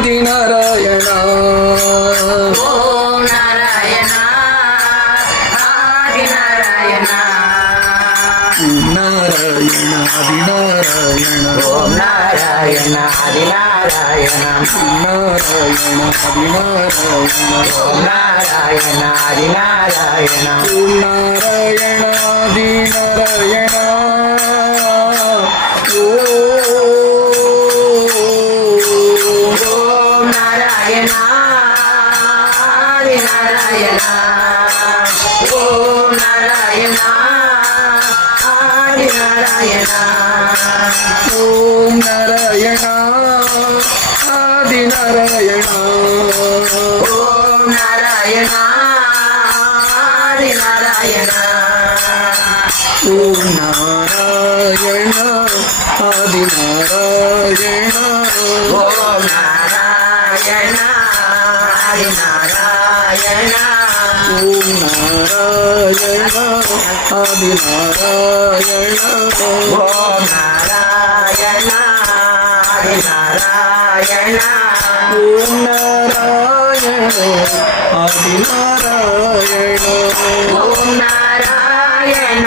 Adi Narayana Narayana Adi Narayana Narayana Adi Narayana Narayana Adi Narayana Narayana Adi Narayana Narayana Adi Narayana Narayana Hari Narayana Om Narayana Hari Narayana Om Narayana Adi Narayana Om Narayana Hari Narayana Om Narayana Adi Narayana Om Narayana Hari Narayana Om Narayana Adi Narayana Om Narayana Hari Narayana Om Narayana Adi Narayana Om Narayana Narayana